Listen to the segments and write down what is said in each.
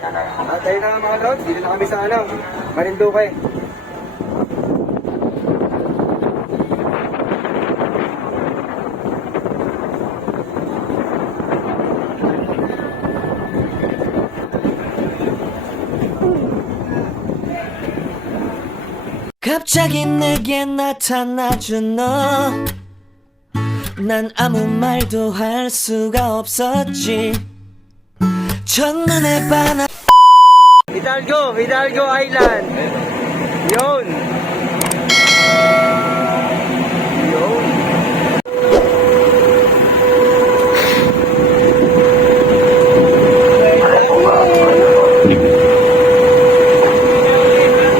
At ayun na mga lods, dito na kami sa Marinduque. 갑자기 내게 나타나준 너, 난 아무 말도 할 수가 없었지. 첫눈에 반한 Hidalgo Island. Yun.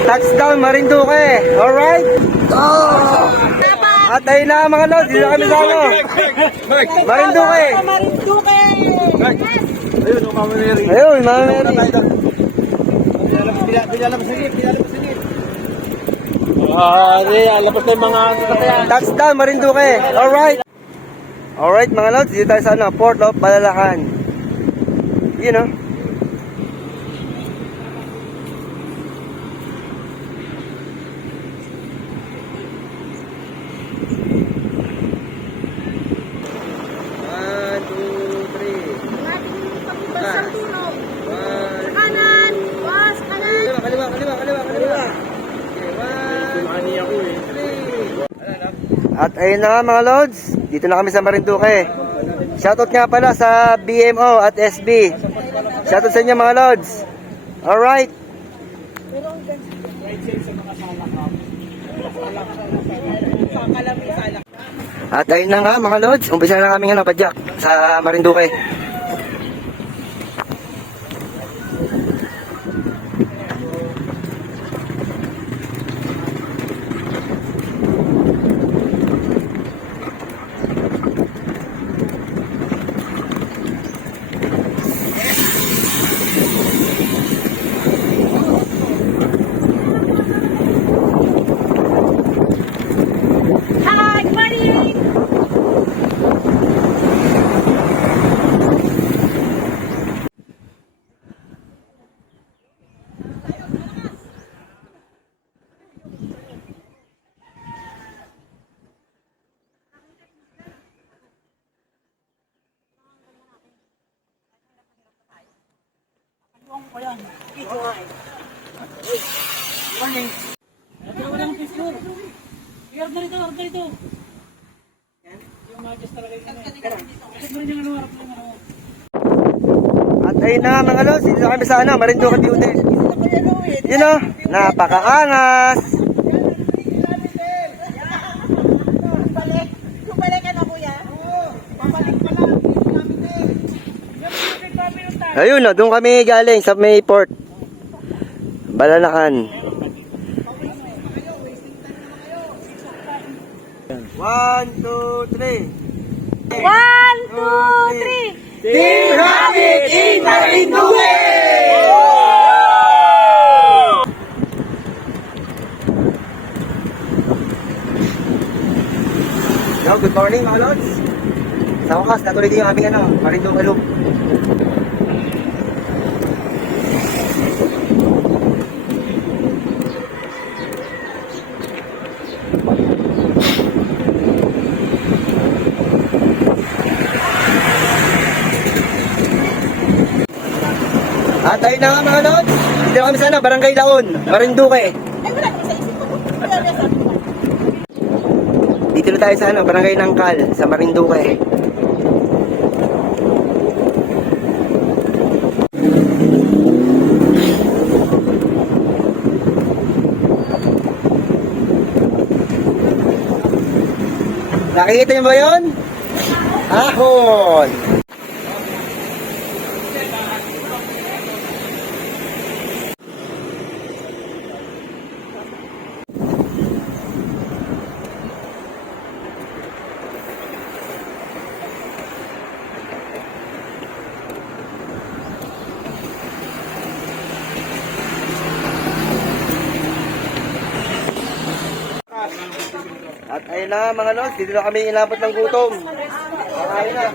Touchdown Marinduque. Alright. At ayun na mga lods, dito kami sa Marinduque. Ayun, Mama Mary. Alapos na yung mga sasakyan. Touchdown Marinduque. Alright. Alright mga lods, dito tayo sa Port of Balalacan. You know. At ayun na nga mga lods, dito na kami sa Marinduque. Shoutout nga pala sa BMO at SB. Shoutout sa inyo mga lods. Alright. At ayun na nga mga lods, umpisa na kami nga napadyak sa Marinduque. At ayun na mga lods, dito na kami sa Marinduque Beauty. You know, napakaangas. Ayun na, doon kami galing sa may port. Balalacan. 1, 2, 3. 1, 2, 3. Team Rabbit in Marinduque! Yo, good morning mga lods. Sa wakas, natuloy din yung aming Marinduque loop. At ayun na nga mga lods, dito kami sa Barangay Laon, Marinduque. Dito na tayo sa Barangay Nangkal, sa Marinduque. Nakikita niyo ba yun? Ahon! At ayun na mga lods, dito na kami inabot ng gutom. Ayun na.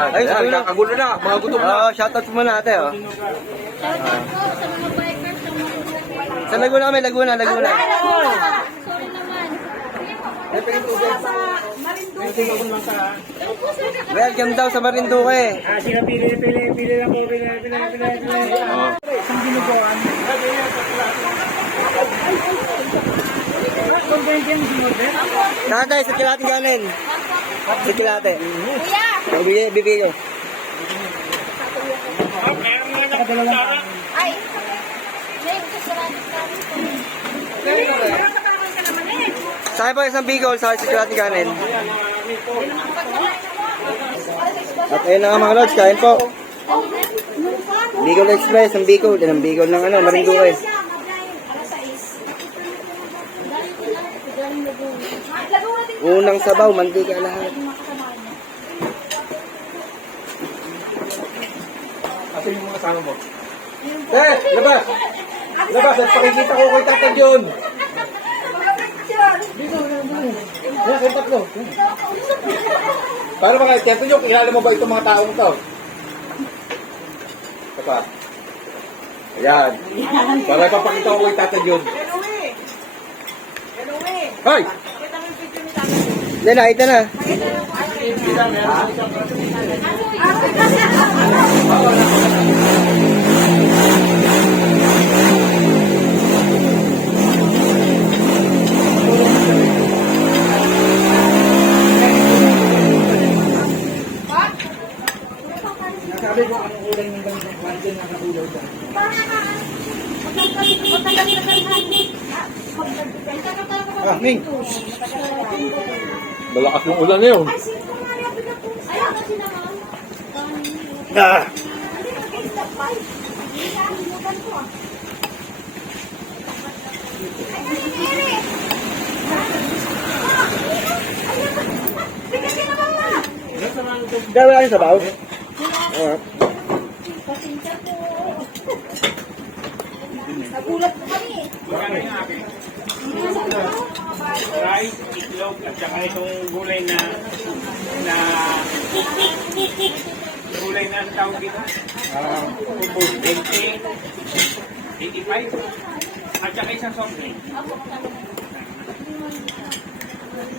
Ay, sabi na. Kakagulo na. Mga gutom na. Oh, shoutout muna ate, oh. Shoutout po sa mga bikers ng mga bikers. Sa Laguna kami, Laguna. Sorry naman. Welcome daw sa Marinduque. Sige, pili lang po, pili. Isang binubuan. Tatay, sa kilate ganin. Sa kilate. Kuya! Bibigay. Ay! May kasalanan Sa akin po isang bigol sa kilate ganin. At ayun na nga mga lods, kain po. Bicol Express, ang Bicol. Yan ang Bicol ng ano, Marinduque. Unang sabaw, mantika lahat. Kasi yung mga kasama mo. Labas! Labas! At pakikita ko kay Tatay John. Yan, kayo tatlo. Para mga Tatay John, kilala mo ba itong mga taong to? Ito pa. Ayan. Para ipapakita ko kay Tatay John. Hoy! Yan, nakita na. Ah, Ming. Malakas yung ulan na yun. Ah! Gawin kayo sabaw? Nagulat ko kami. Rice, itlog, at saka itong gulay na gulay na ang tawag dito. Ubus, 20, 85, at saka isang soft drink.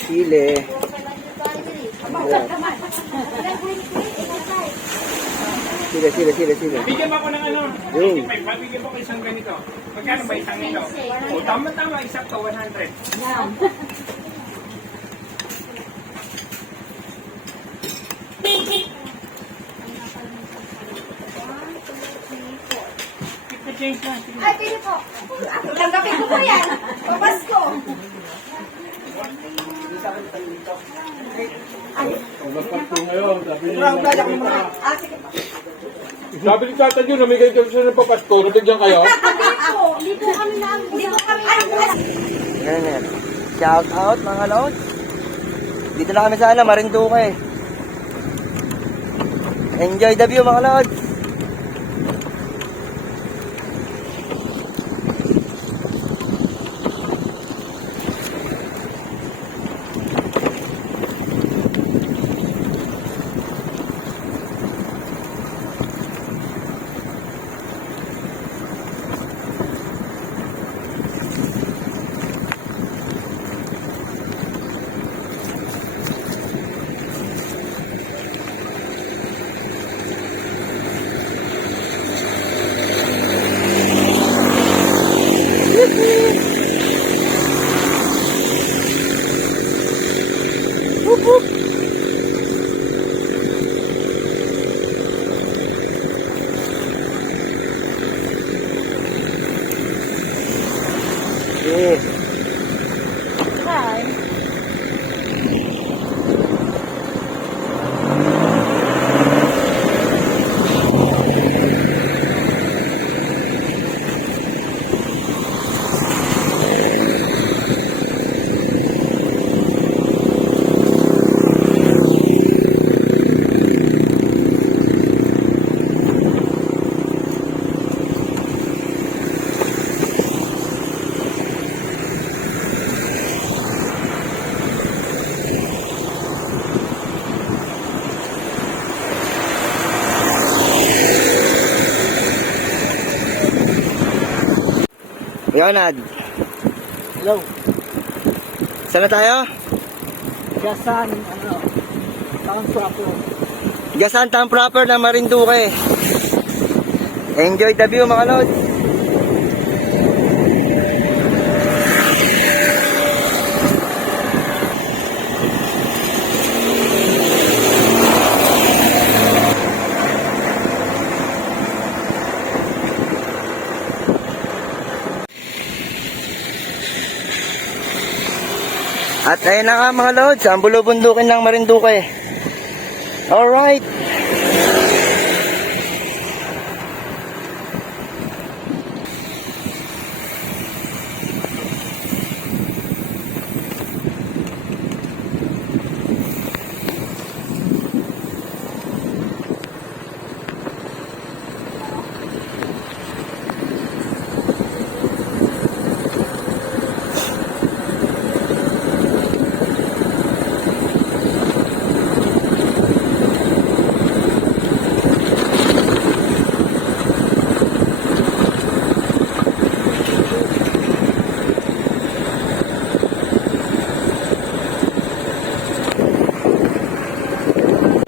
Chile. Sile. Bigyan mo ako ng ano, Yun. 85, babigyan mo ko isang ganito. Magkano ba isang ito? O tama, isang to, 100. Kita change na. Ay, pili po. Tanggapin ko po yan. Papasko. Sabi ni Tatay John, namigay kayo siya ng papasko. Nabigyan kayo? Hindi po kami na. Hindi po kami. Yan. Shout out mga lods. Dito na kami sa ano, Marinduque. Enjoy the view mga lods. Leonard. Hello. Saan na tayo? Gasan, Town Proper. Gasan Town Proper ng Marinduque. Enjoy the view mga lods. At ayun na nga mga lods, ang bulubundukin ng Marinduque. Alright.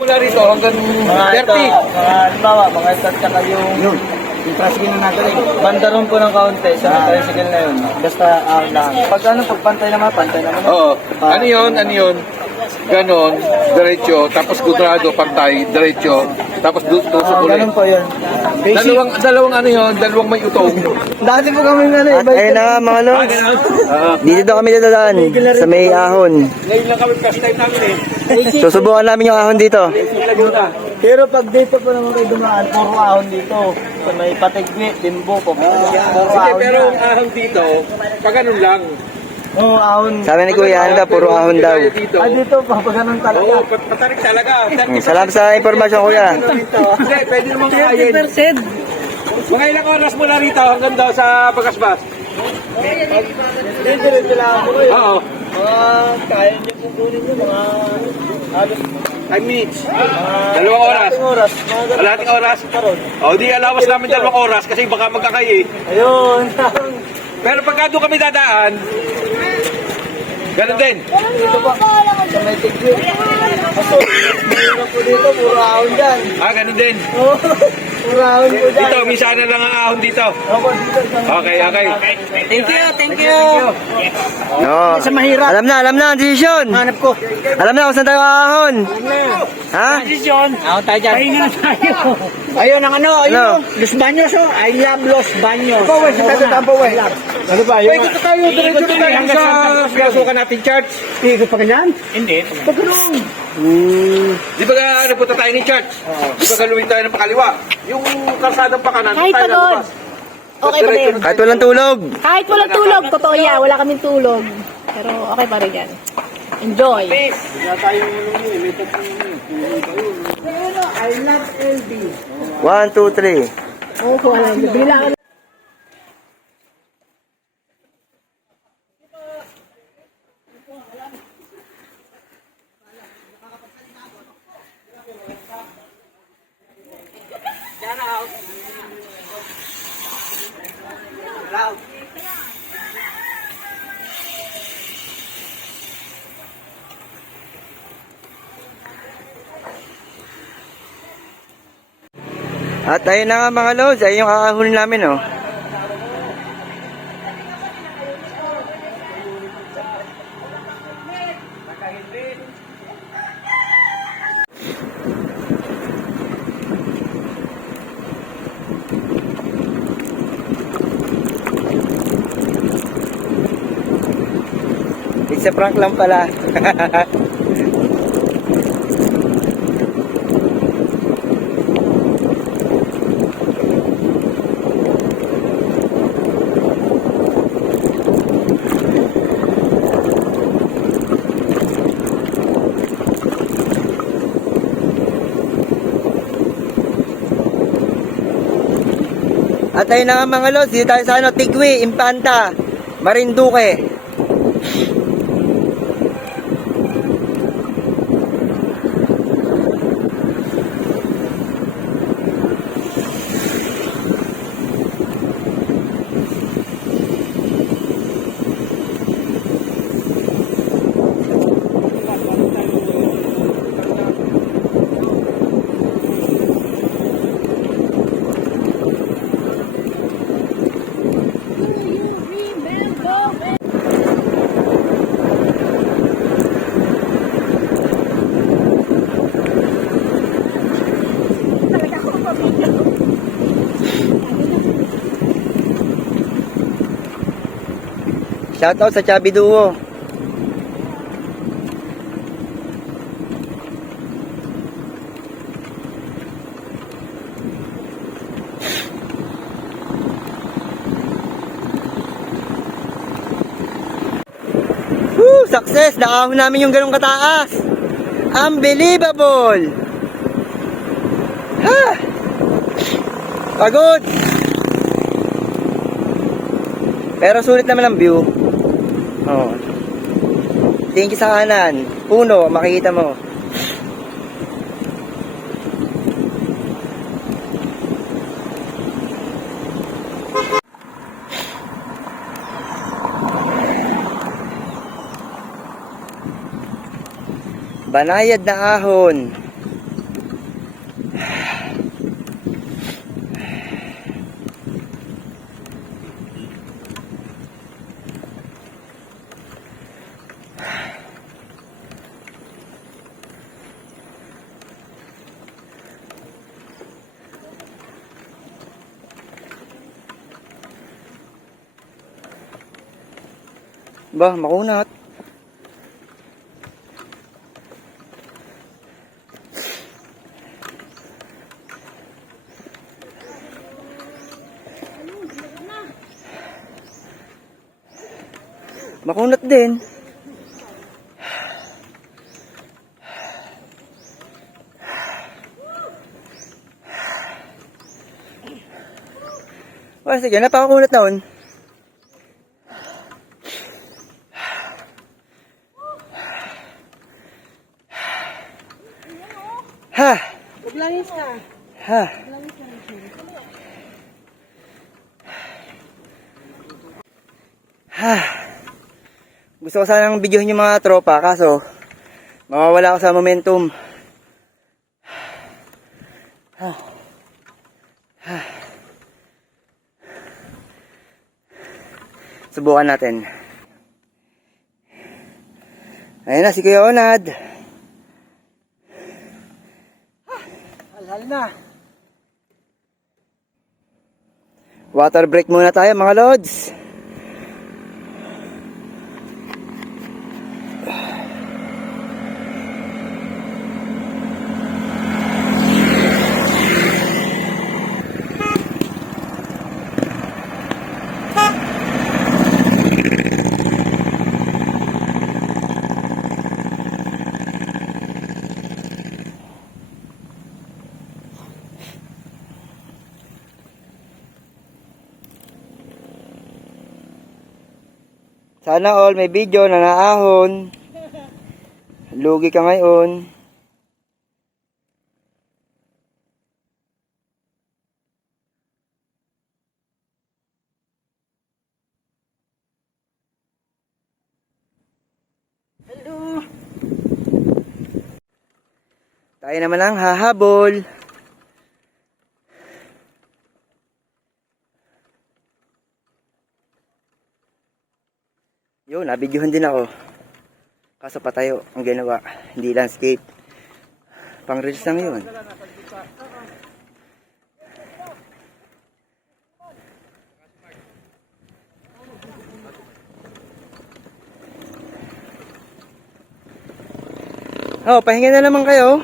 Mula rito hanggang 30. Halimbawa, mga ito at saka yung tricycle natin. Banda ron po ng kaunti sa tricycle na yun. Basta lang. Pag pagpantay naman, pantay naman. Oo. Ano yun? Ganon, diretso, tapos kudrado, pantay, diretso, tapos tusok ulit. Ganun po yun. Dalawang ano yun, dalawang may utong. Dati po kami At ayun na nga mga lods. Dito daw kami dadaan sa may ahon. Ngayon lang kami first time namin eh. Susubukan namin yung ahon dito. Pero pag dito po naman kayo dumaan, puro ahon dito. Sa may Patigwi, Timbo po. Puro Sige, ahon pero yan. ang ahon dito, pag ganun lang. Oo, ahon. Sabi ni Kuya Anda, puro ahon daw. Dito. Dito pa, pag ganun talaga. Oo, patarik talaga. Salamat sa informasyon Kuya. Hindi, pwede naman kakain. 30%. Mga ilang oras mula rito hanggang daw sa Bagasbas. Dito lang po kayo. Oo. Kaya niyo po kunin nyo, mga halos 5 minutes. Dalawang oras. oras. Kalating oras. O, di alawas namin 2 oras kasi baka magkakay eh. Ayun. Pero pagka doon kami dadaan, ganun din. Dito pa. Sa may Tigwi. Kaso, mayroon po dito, puro ahon dyan. Ganun din. Oo, puro ahon po dyan. Dito, minsan na lang ang ahon dito. Ako dito. Okay. Thank you. No. Sa mahirap. Alam na ang desisyon. Hanap ko. Alam na kung saan tayo ahon. Ha? Ako tayo dyan. Pahinga na tayo. Ayun ang ano, Los Baños, oh. I love Los Baños. Paway, si Pedro Tampaway. Ano ba, yun? Pwede tayo, diretso na tayo sa pinasukan natin church. Ikot pa ganyan? Hindi. Paganoon. Di ba napunta tayo ni church? Di ba galuin tayo ng pakaliwa? Yung kalsadang pakanan, Kahit tayo pa doon. lalabas. Okay pa rin. Kahit walang tulog. Kahit walang tulog, totoo yan. Wala kaming tulog. Pero okay pa rin yan. Enjoy. I love LB. 1, 2, 3. Oo, wala. Bila ka. At ayun na nga mga lods, ayun yung ahon namin oh. It's a prank lang pala. At ayun na nga mga lods, dito tayo sa ano, Tigwi, Impanta, Marinduque. Shoutout sa Chubby Duo. Woo! Success! Nakahon namin yung ganong kataas. Unbelievable! Ha! Pagod! Pero sulit naman ang view. Oh. Tingin sa kanan. Puno, makikita mo. Banayad na ahon. Bah, makunat. Makunat din. Well, sige, napakakunat na on. Ha! Maglangis ka. Ha! Ha! Gusto ko sanang videohin yung mga tropa, kaso mawawala ako sa momentum. Ha! Ha! Subukan natin. Ayun na, si Kuya Onad. Hal na. Water break muna tayo mga lods. Sana all may video na naahon. Lugi ka ngayon. Hello. Tayo naman ang hahabol. Yun, nabidyohan din ako. Kaso patayo ang ginawa. Hindi landscape. Pang reels lang yun. Oh, pahinga na naman kayo.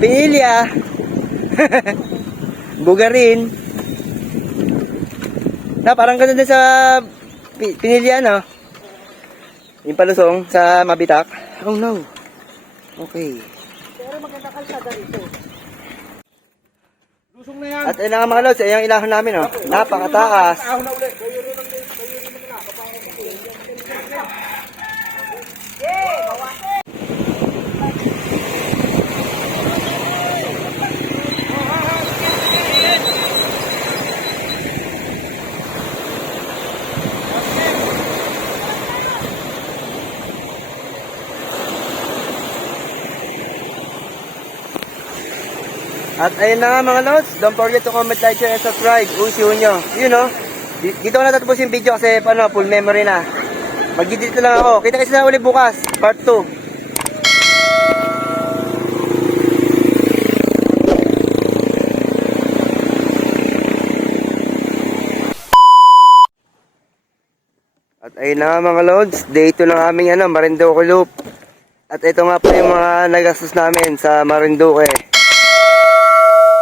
Pinilya. Bugarin. Na parang ganda din sa Pinilya, no? Yung palusong sa Mabitak. Oh no. Okay. Pero maganda kalsada rito. Lusong na yan. At ayun na nga mga lods, ayun ang ilahon namin, oh. Napakataas. Ahon na ulit. At ayun na nga mga lods, don't forget to comment, like, share, and subscribe. Uy, nyo. Yun no. Dito ko natatapos yung video kasi full memory na. Mag-edit lang ako. Kita kasi na ulit bukas, part 2. At ayun na nga mga lods, day 2 ng aming Marinduque Loop. At ito nga po yung mga nagastos namin sa Marinduque.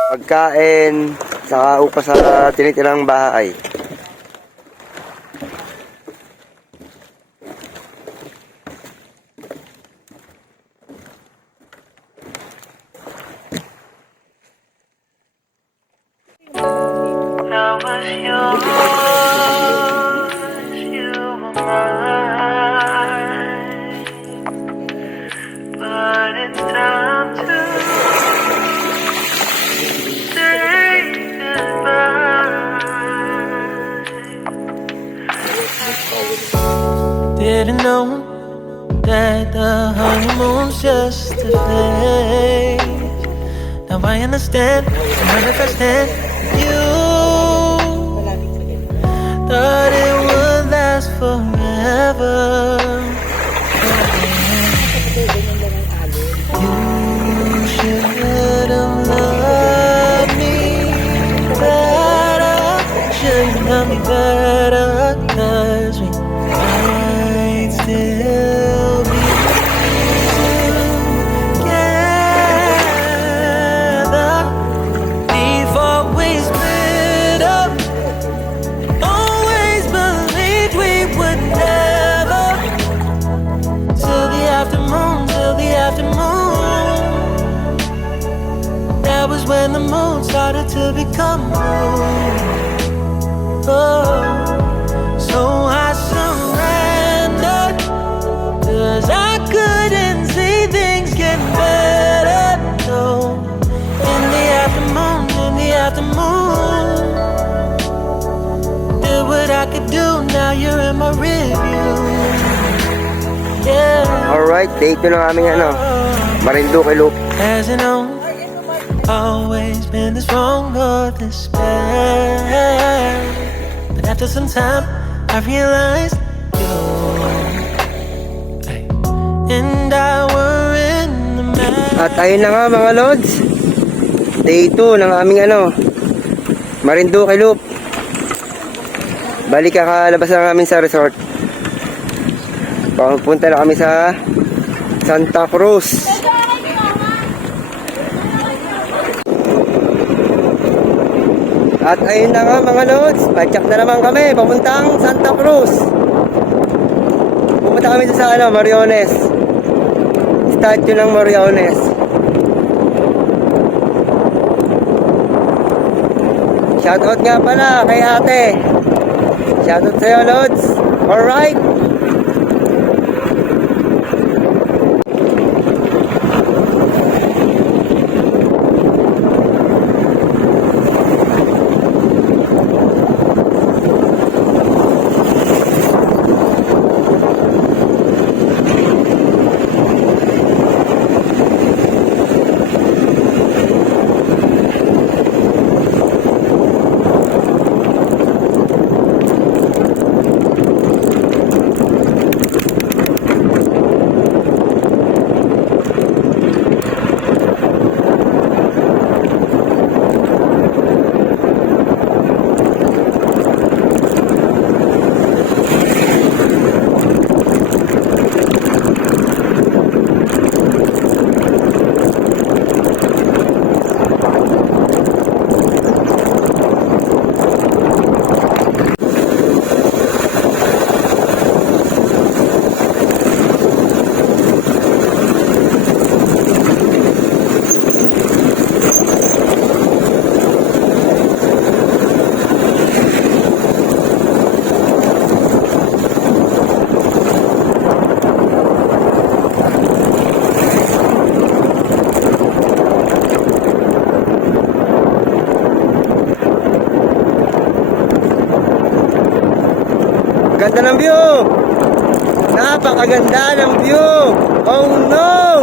Pagkain, saka upa sa tinitirang bahay. Now was yours, you were mine, but it's time to say goodbye. Didn't know that the honeymoon's just a phase. Now I understand, another first hand. You thought it would last forever. You should have loved me better. Should have loved me better, 'cause we might still be together before we split up. Always believed we would never. Till the afternoon, till the afternoon. That was when the moon started to become moon. Oh, so I surrendered, 'cause I couldn't see things getting better. No, in the afternoon, did what I could do, now you're in my review. Yeah. Alright, day 2 ng aming Marinduque Loop. Has it always been this wrong or this bad? But after some time, I realized you and I were in the match. At ayun na nga mga lods, day 2 ng aming Marinduque Loop. Balik kakalabas na namin sa resort. Pupunta na kami sa Santa Cruz. At ayun na nga mga lods, patsak na naman kami papuntang Santa Cruz. Pupunta kami sa Mariones, statue ng Mariones. Shoutout nga pala kay ate. Shoutout sa'yo lods. Alright. Ganda ng view! Napakaganda ng view! Oh no!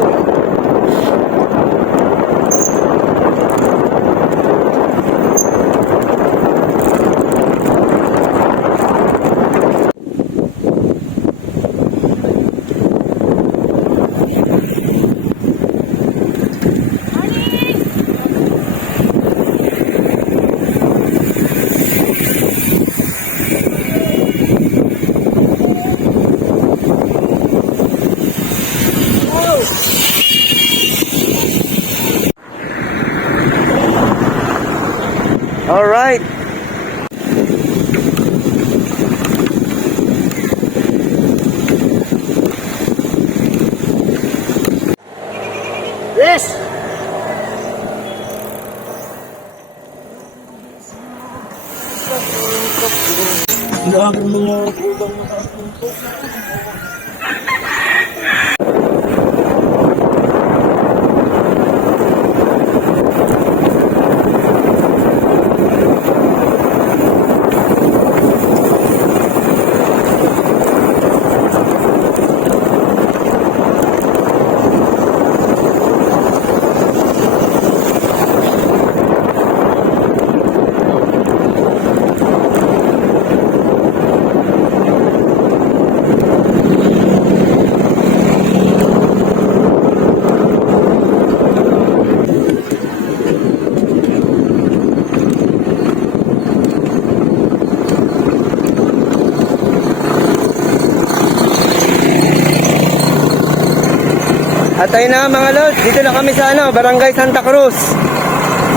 At ayun na mga lods, dito na kami sa Barangay Santa Cruz.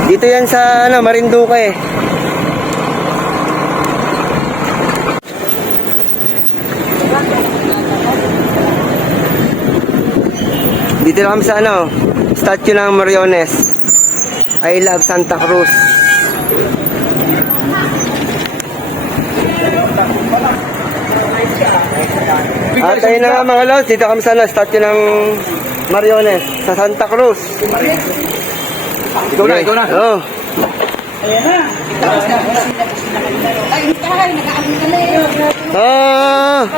Dito yan sa Marinduque. Dito na kami sa statue ng Mariones. I love Santa Cruz. At ayun na nga mga lods, dito kami sa statue ng Mariones sa Santa Cruz. Ikaw na. Oo. Ah!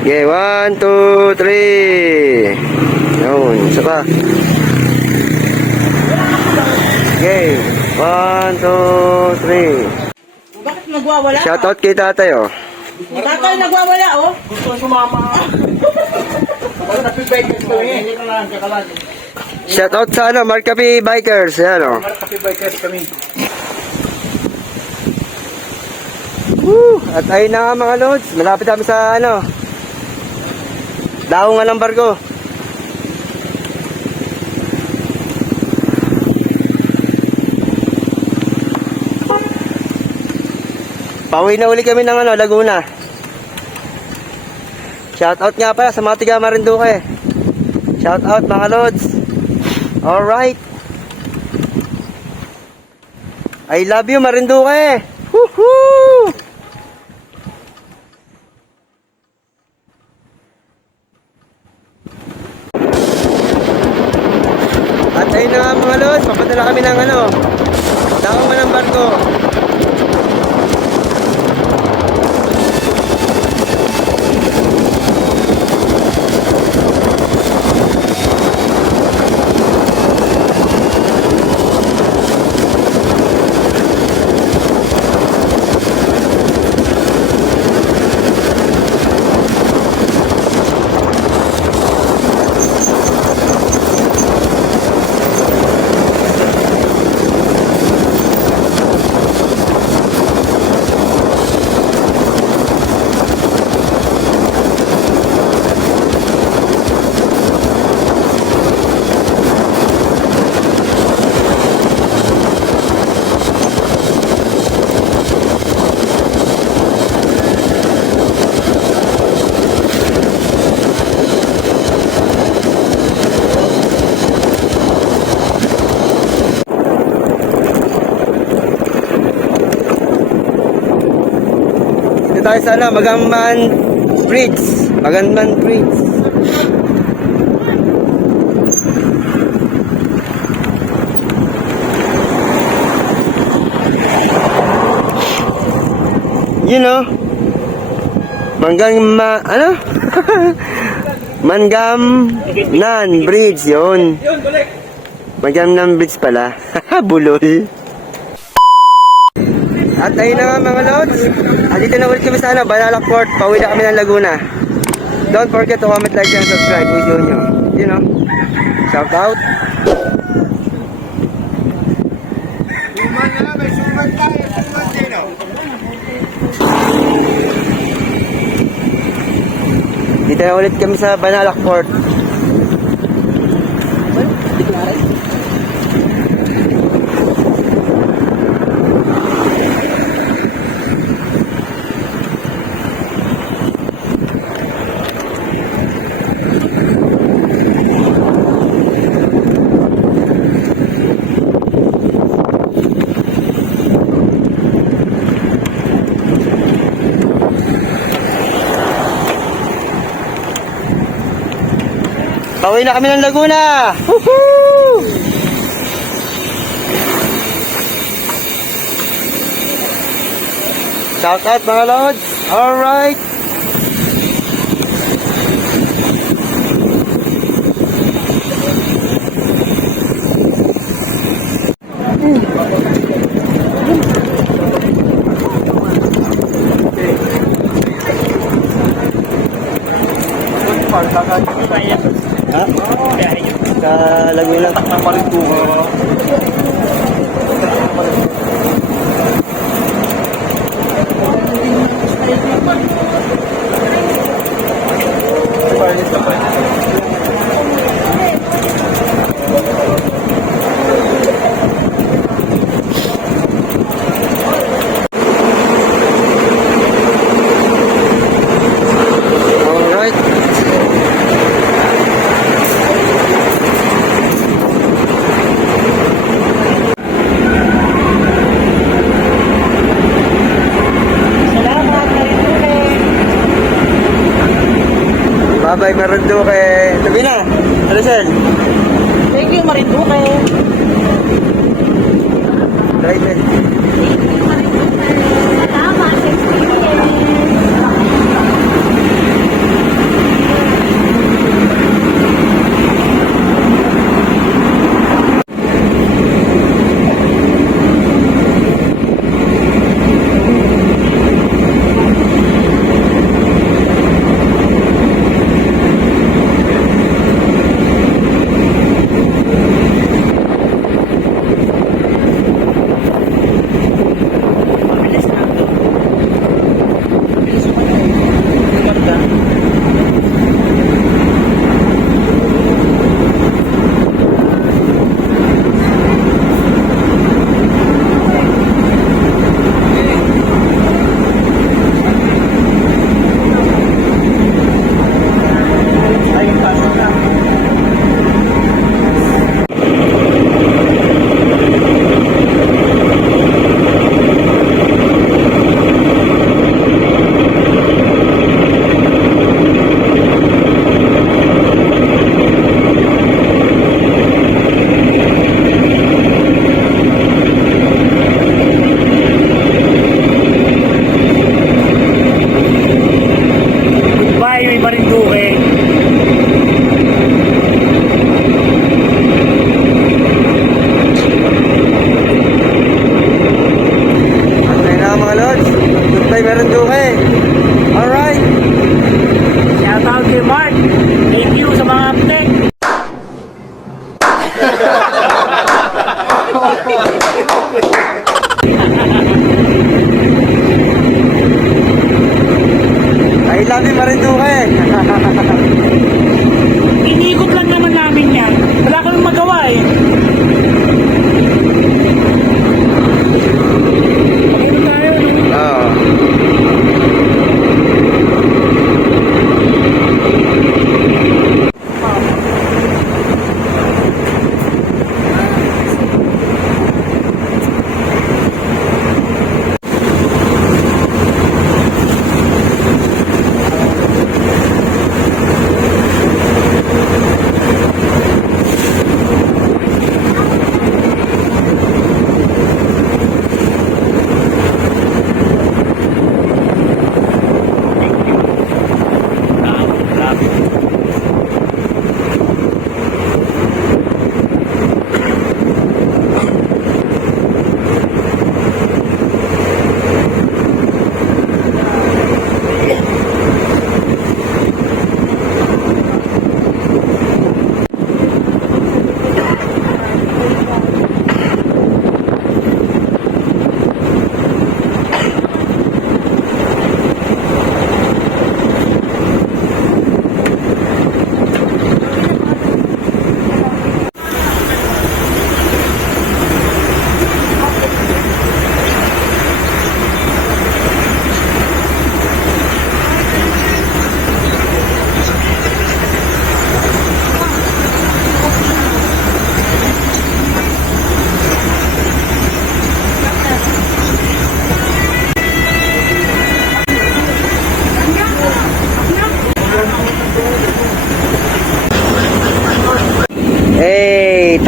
Okay, 1, 2, 3. Yun, isa pa. Okay, 1, 2, 3. Bakit nagwawala? Shoutout kay tatay, oh. Tatay nagwawala, oh. Shoutout sa Marcapi Bikers, yan, oh. Woo! At ayun na nga mga lods, malapit kami sa daungan ng barko. Pauwi na uli kami ng Laguna. Shoutout nga pala sa mga tiga Marinduque. Shoutout mga lods. Alright. I love you Marinduque. Woohoo! At ayun na nga mga lods, papunta na kami ng daungan ng barko. Dito tayo sa Maganman Bridge. Maganman Bridge. You know, Mangamnan Bridge yun. Mangamnan Bridge pala. Bulol. At ayun na nga mga lods. At dito na ulit kami sa Banalac Port. Pauwi na kami ng Laguna. Don't forget to comment, like, and subscribe. Video nyo. You know. Shout out. Dito na ulit kami sa Banalac Port. Pauwi na kami ng Laguna! Woohoo! Shout out mga lods! Alright! Ha? Sa Laguna. Ang Marinduque. Alright. Bye-bye Marinduque. Sabi na, Arisel. Thank you, Marinduque. Right there. Tama, experience.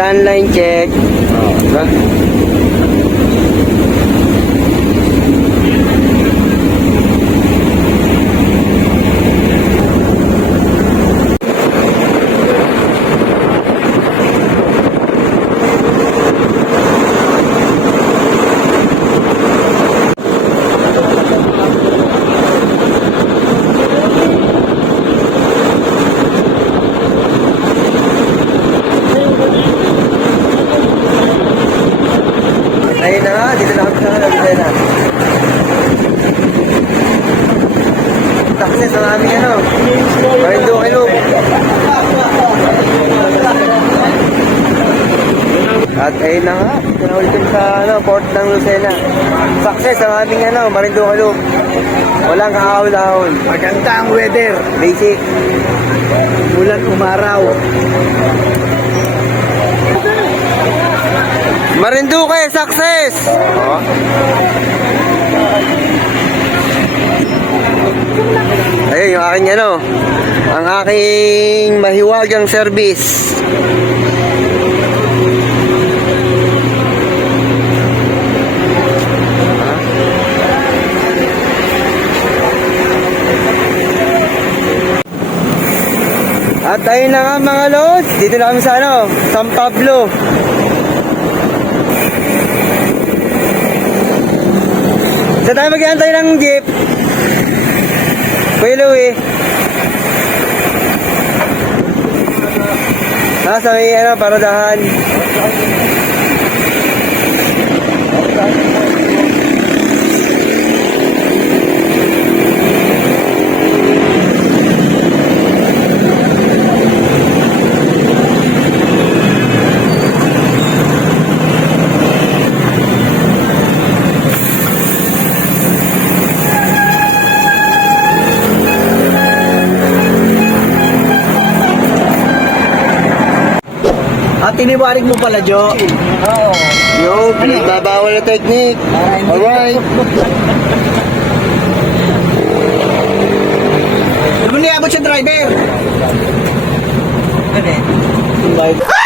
Line check. Diba? Ayun na nga, dito na kami sa Lucena. Success ang aming ano, Marinduque Loop. At ayun na nga, dito na ulit kami sa ano, port ng Lucena. Success ang aming ano, Marinduque Loop. Walang kahahon-ahon. Maganda ang weather. Basic. Ulan umaraw. Marinduque, success! Oh. Ayun yung aking ano, ang aking mahiwagang service. At ayun na nga mga lods, dito na kami sa ano, San Pablo. Saan tayo mag-iantay ng jeep? Kuya Louie. Nasa may ano, paradahan. At tiniwarig mo pala, Jo. Oo. Yo, pinagbabawal na technique. Alright. Ano niya abot sa driver? Ano eh?